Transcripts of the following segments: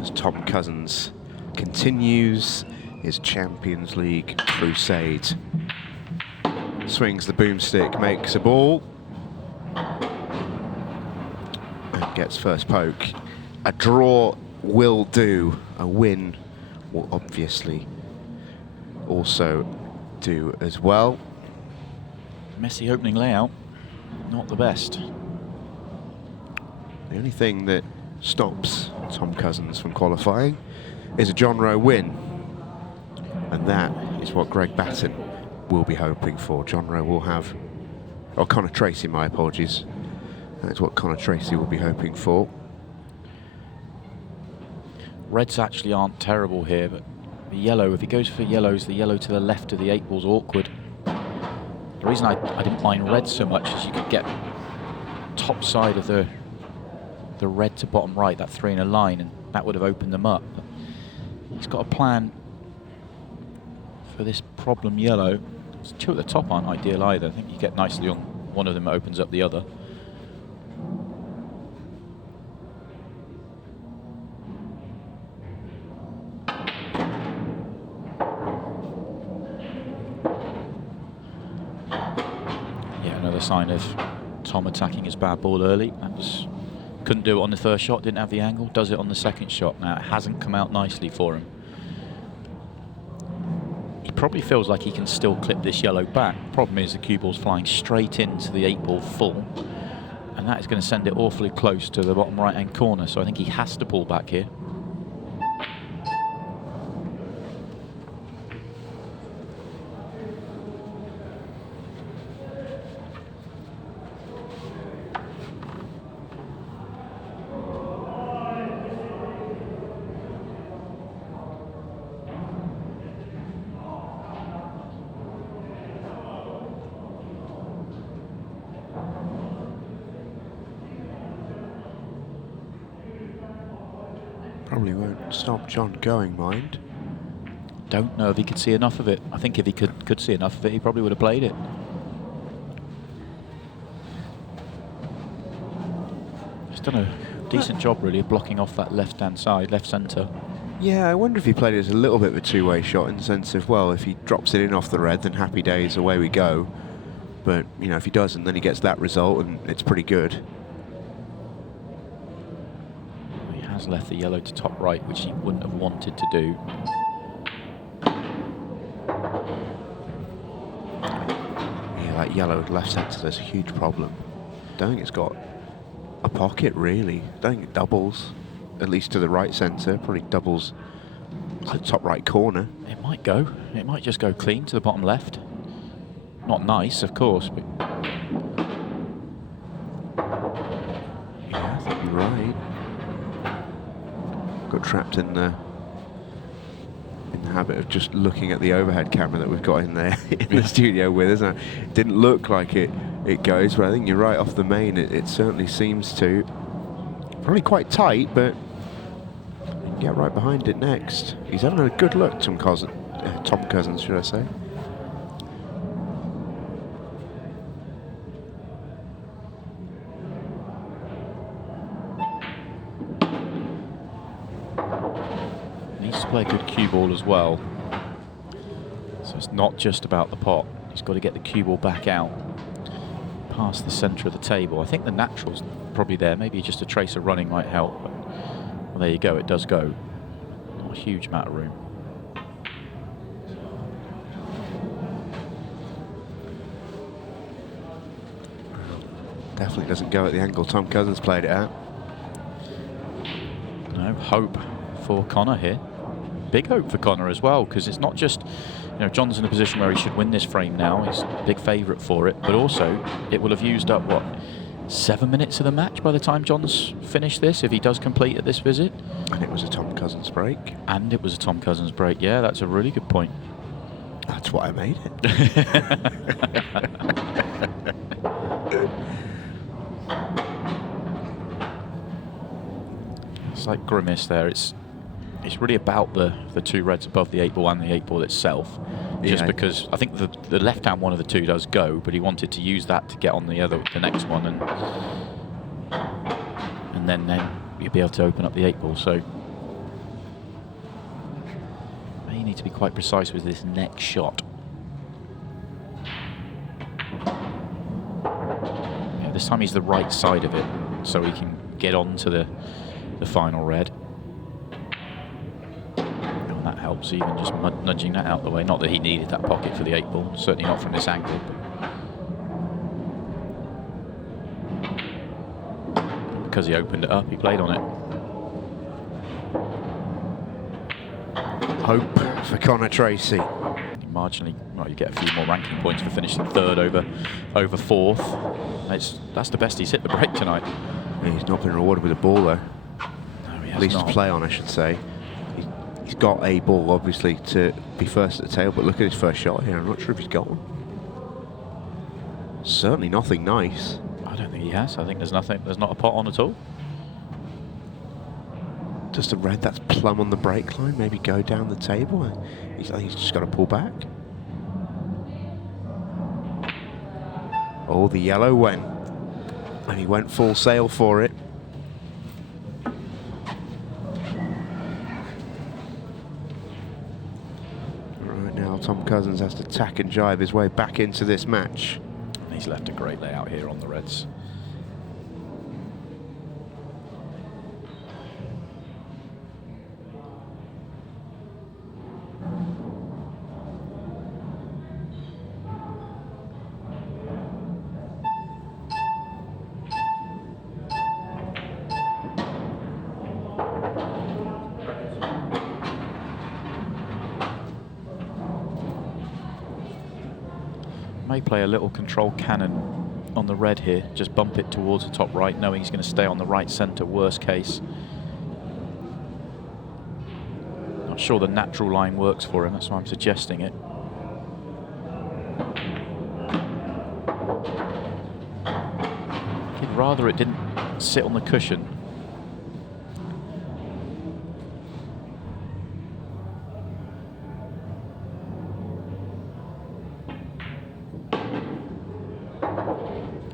as Tom Cousins continues his Champions League crusade. Swings the boomstick, makes a ball, and gets first poke. A draw will do. A win will obviously also do as well. Messy opening layout, not the best. The only thing that stops Tom Cousins from qualifying is a John Rowe win. And that is what Greg Batten will be hoping for. John Rowe will have, or Connor Tracy, my apologies. That's what Connor Tracy will be hoping for. Reds actually aren't terrible here, but the yellow, if he goes for yellows, the yellow to the left of the 8 ball's awkward. The reason I didn't mind red so much is you could get top side of the red to bottom right, that 3 in a line, and that would have opened them up. But he's got a plan for this problem yellow. 2 at the top aren't ideal either. I think you get nicely on one of them, it opens up the other. Yeah, another sign of Tom attacking his bad ball early. That was, couldn't do it on the first shot, didn't have the angle, does it on the second shot. Now it hasn't come out nicely for him. He probably feels like he can still clip this yellow back. Problem is the cue ball's flying straight into the 8 ball full, and that is going to send it awfully close to the bottom right hand corner, so I think he has to pull back here. Probably won't stop John going, mind. Don't know if he could see enough of it. I think if he could see enough of it, he probably would have played it. He's done a decent job, really, of blocking off that left-hand side, left centre. Yeah, I wonder if he played it as a little bit of a two-way shot in the sense of, well, if he drops it in off the red, then happy days, away we go. But, you know, if he doesn't, then he gets that result, and it's pretty good. He has left the yellow to top right, which he wouldn't have wanted to do. Yeah, that yellow left centre, there's a huge problem. Don't think it's got a pocket, really. Don't think it doubles, at least to the right centre. Probably doubles to the top right corner. It might go. It might just go clean to the bottom left. Not nice, of course, but... Yeah, I think you're right. Got trapped in the habit of just looking at the overhead camera that we've got in there in the studio with us. It didn't look like it goes, but I think you're right off the main. It certainly seems to. Probably quite tight, but you can get right behind it next. He's having a good look, Tom Cousins, should I say. Needs to play a good cue ball as well. So it's not just about the pot. He's got to get the cue ball back out past the centre of the table. I think the natural's probably there. Maybe just a trace of running might help. But, well, there you go. It does go. Not a huge amount of room. Definitely doesn't go at the angle Tom Cousins played it at. No hope for Connor here. Big hope for Connor as well, because it's not just, you know, John's in a position where he should win this frame now. He's a big favourite for it, but also it will have used up, what, 7 minutes of the match by the time John's finished this, if he does complete at this visit. And it was a Tom Cousins break. And it was a Tom Cousins break. Yeah, that's a really good point. That's why I made it. It's like Grimace there. It's really about the 2 reds above the 8 ball and the 8 ball itself. Just because I think the left hand one of the 2 does go, but he wanted to use that to get on the next one, and then you'll be able to open up the 8 ball. So really need to be quite precise with this next shot. Yeah, this time he's the right side of it, so he can get onto the final red. And that helps, even just nudging that out the way. Not that he needed that pocket for the 8-ball, certainly not from this angle. But because he opened it up, he played on it. Hope for Connor Tracy. Marginally, well, you get a few more ranking points for finishing third over fourth. That's the best he's hit the break tonight. Yeah, he's not been rewarded with a ball though. No, he has At least not. to play on, I should say. He's got a ball, obviously, to be first at the table, but look at his first shot here. I'm not sure if he's got one. Certainly nothing nice. I don't think he has. I think there's nothing. There's not a pot on at all. Just a red that's plumb on the break line. Maybe go down the table. I think he's just got to pull back. Oh, the yellow went. And he went full sail for it. Right now, Tom Cousins has to tack and jibe his way back into this match. He's left a great layout here on the reds. May play a little control cannon on the red here, just bump it towards the top right, knowing he's going to stay on the right centre, worst case. Not sure the natural line works for him, that's why I'm suggesting it. He'd rather it didn't sit on the cushion.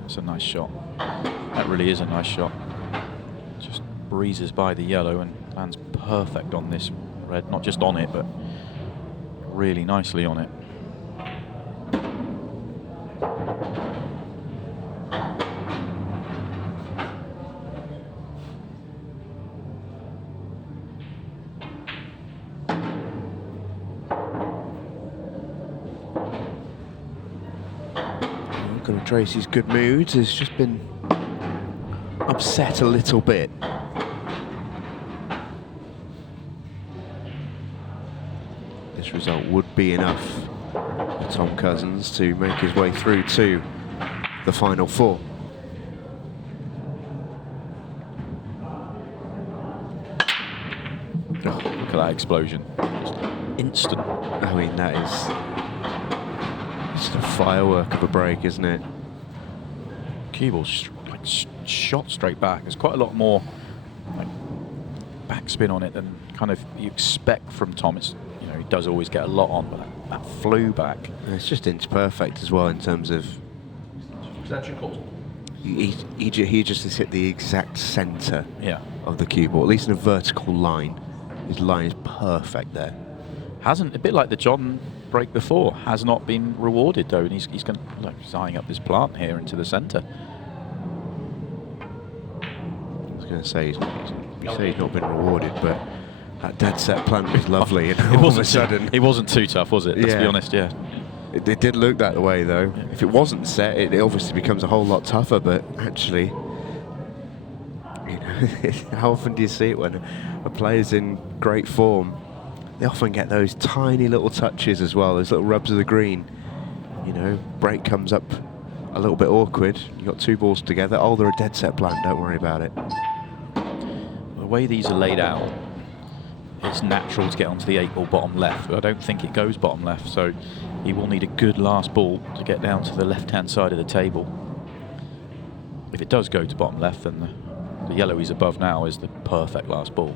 That's a nice shot. That really is a nice shot. Just breezes by the yellow and lands perfect on this red. Not just on it, but really nicely on it. Tracy's good mood has just been upset a little bit. This result would be enough for Tom Cousins to make his way through to the final four. Oh, look at that explosion. Just instant. I mean, that is just a firework of a break, isn't it? Cue ball shot straight back. There's quite a lot more like backspin on it than kind of you expect from Tom. It's, you know, he does always get a lot on, but that flew back. And it's just inch perfect as well in terms of. He just has hit the exact centre of the cue ball, at least in a vertical line. His line is perfect there. Hasn't, a bit like the John break before, has not been rewarded though, and he's going to, like, eyeing up this plant here into the centre. I was going to say, you say he's not been rewarded, but that dead set plant was lovely, and all of a sudden... It wasn't too tough, was it? Let's be honest, yeah. It did look that way though. Yeah. If it wasn't set, it obviously becomes a whole lot tougher, but actually, you know, how often do you see it when a player's in great form? They often get those tiny little touches as well, those little rubs of the green. You know, break comes up a little bit awkward. You've got two balls together. Oh, they're a dead set plant, don't worry about it. The way these are laid out, it's natural to get onto the 8-ball bottom left, but I don't think it goes bottom left, so he will need a good last ball to get down to the left-hand side of the table. If it does go to bottom left, then the yellow he's above now is the perfect last ball.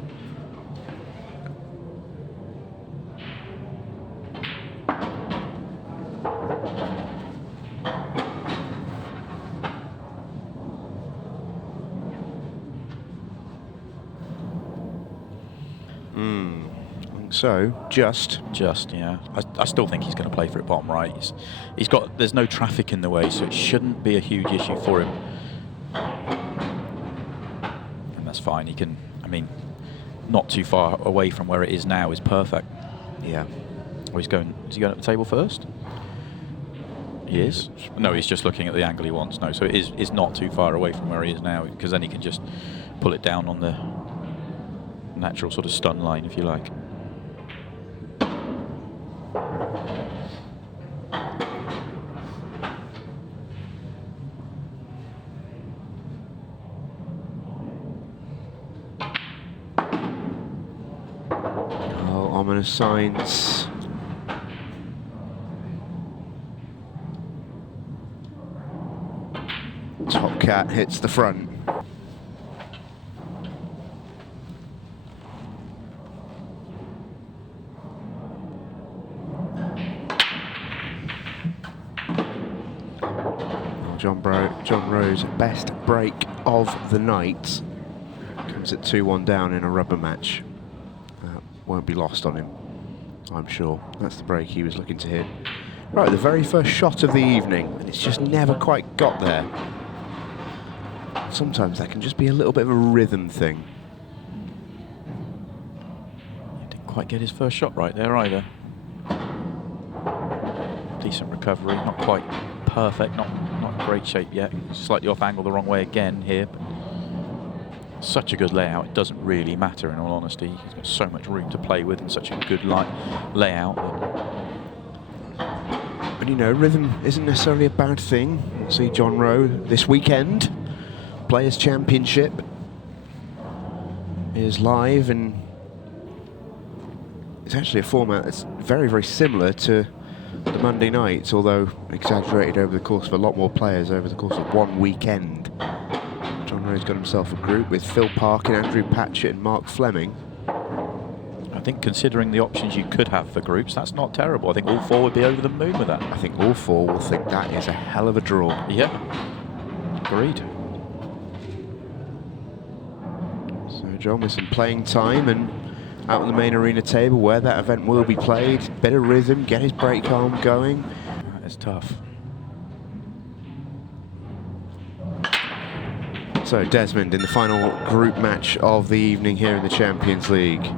think so. Just, yeah. I still think he's going to play for it bottom right. He's got. There's no traffic in the way, so it shouldn't be a huge issue for him. And that's fine. He can. I mean, not too far away from where it is now is perfect. Yeah. Oh, he's going. Is he going up the table first? He is. No, he's just looking at the angle he wants. No, so it is not too far away from where he is now, because then he can just pull it down on the natural sort of stun line, if you like. Oh, ominous signs. Top cat hits the front. John Rowe's best break of the night comes at 2-1 down in a rubber match. Won't be lost on him, I'm sure. That's the break he was looking to hit. Right, the very first shot of the evening, and it's just never quite got there. Sometimes that can just be a little bit of a rhythm thing. He didn't quite get his first shot right there either. Decent recovery, not quite perfect, not in great shape yet. Slightly off angle the wrong way again here. But such a good layout, it doesn't really matter in all honesty. He's got so much room to play with and such a good layout. But you know, rhythm isn't necessarily a bad thing. We'll see John Rowe this weekend. Players' Championship is live, and it's actually a format that's very, very similar to the Monday nights, although exaggerated over the course of a lot more players over the course of one weekend. John Rowe's got himself a group with Phil Parkin, Andrew Patchett and Mark Fleming. I think considering the options you could have for groups, that's not terrible. I think all four would be over the moon with that. I think all four will think that is a hell of a draw. Yeah, agreed. So John with some playing time and out on the main arena table where that event will be played. Bit of rhythm, get his break arm going. That is tough. So Desmond in the final group match of the evening here in the Champions League.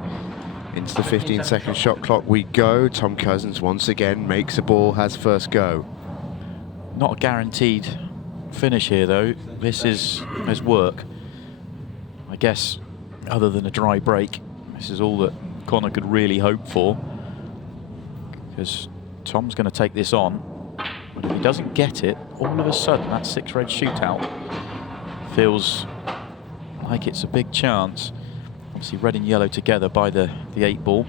Into the 15-second shot clock we go. Tom Cousins once again makes a ball, has first go. Not a guaranteed finish here though. This is work. I guess other than a dry break, this is all that Connor could really hope for, because Tom's going to take this on, but if he doesn't get it, all of a sudden that 6-red shootout feels like it's a big chance. Obviously red and yellow together by the 8-ball,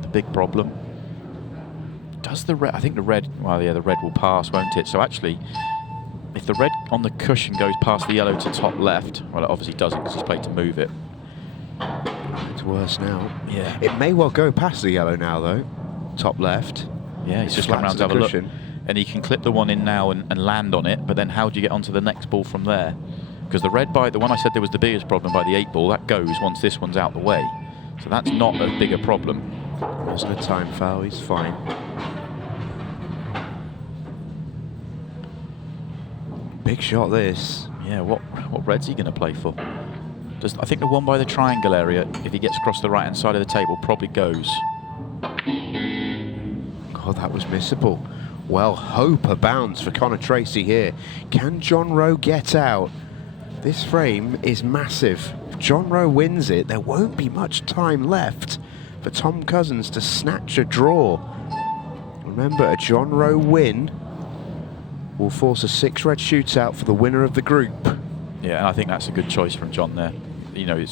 the big problem. Does the red, I think the red, well yeah, the red will pass, won't it? So actually, if the red on the cushion goes past the yellow to top left, well it obviously doesn't because he's played to move it. It's worse now. Yeah. It may well go past the yellow now though. Top left. Yeah, he's just come around to have a look. And he can clip the one in now and land on it, but then how do you get onto the next ball from there? Because the red the one I said there was the biggest problem by the 8-ball, that goes once this one's out the way. So that's not a bigger problem. Wasn't a time foul, he's fine. Big shot this. Yeah, what red's he going to play for? I think the one by the triangle area, if he gets across the right-hand side of the table, probably goes. God, that was missable. Well, hope abounds for Connor Tracy here. Can John Rowe get out? This frame is massive. If John Rowe wins it, there won't be much time left for Tom Cousins to snatch a draw. Remember, a John Rowe win will force a 6-red shootout for the winner of the group. Yeah, and I think that's a good choice from John there. You know,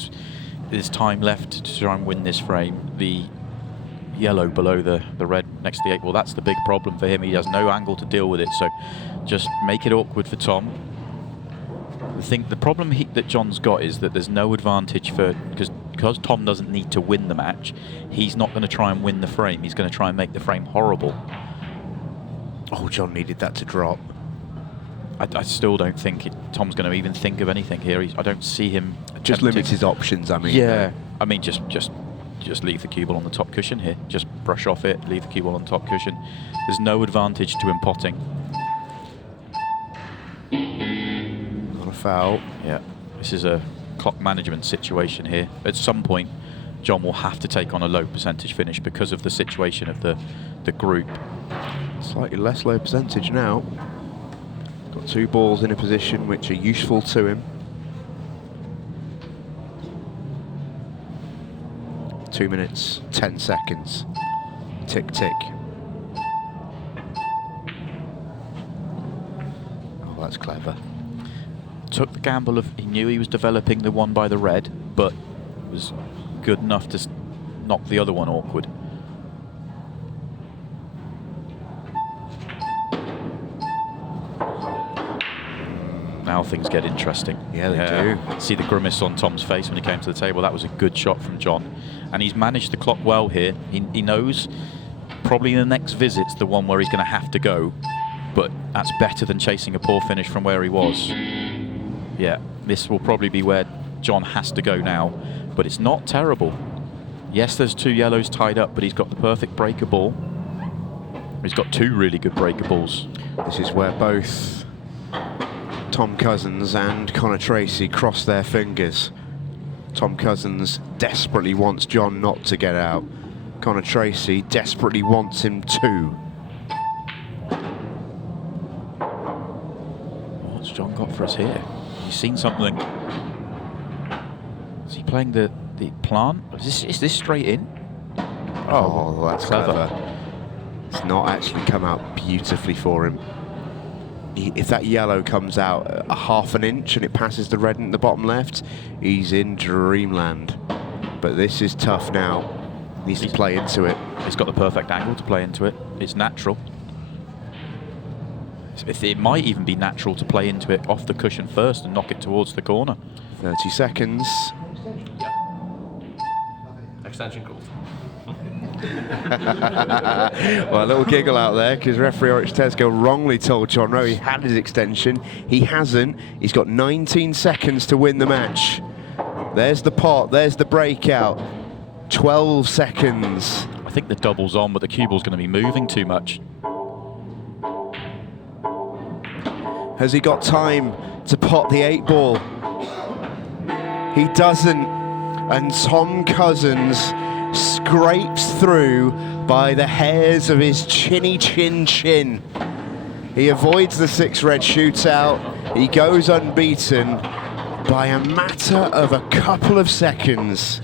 there's time left to try and win this frame. The yellow below the red next to the 8-ball, that's the big problem for him. He has no angle to deal with it, so just make it awkward for Tom. The problem that John's got is that there's no advantage because Tom doesn't need to win the match. He's not going to try and win the frame. He's going to try and make the frame horrible. Oh, John needed that to drop. I still don't think Tom's going to even think of anything here. I don't see him just limits his options. I mean, yeah. I mean, just just leave the cue ball on the top cushion here. Just brush off it, leave the cue ball on the top cushion. There's no advantage to him potting. Not a foul. Yeah, this is a clock management situation here. At some point, John will have to take on a low percentage finish because of the situation of the group. Slightly less low percentage now. Got 2 balls in a position which are useful to him. 2 minutes, 10 seconds. Tick, tick. Oh, that's clever. Took the gamble of, he knew he was developing the one by the red, but was good enough to knock the other one awkward. Now things get interesting. Yeah, they do. See the grimace on Tom's face when he came to the table. That was a good shot from John. And he's managed the clock well here. He knows probably the next visit's the one where he's going to have to go, but that's better than chasing a poor finish from where he was. Yeah, this will probably be where John has to go now, but it's not terrible. Yes, there's 2 yellows tied up, but he's got the perfect breaker ball. He's got 2 really good breaker balls. This is where both Tom Cousins and Connor Tracy cross their fingers. Tom Cousins desperately wants John not to get out. Connor Tracy desperately wants him to. What's John got for us here? He's seen something. Is he playing the plant? Is this straight in? Oh, that's clever. It's not actually come out beautifully for him. If that yellow comes out a ½ an inch and it passes the red in the bottom left, he's in dreamland. But this is tough now. Needs to play into it. He's got the perfect angle to play into it. It's natural. It might even be natural to play into it off the cushion first and knock it towards the corner. 30 seconds. Extension called. Well, a little giggle out there because referee Oryx Tesco wrongly told John Rowe he had his extension. He hasn't. He's got 19 seconds to win the match. There's the pot. There's the breakout. 12 seconds. I think the double's on, but the cue ball's going to be moving too much. Has he got time to pot the 8 ball? He doesn't. And Tom Cousins scrapes through by the hairs of his chinny chin. He avoids the 6 red shootout. He goes unbeaten by a matter of a couple of seconds.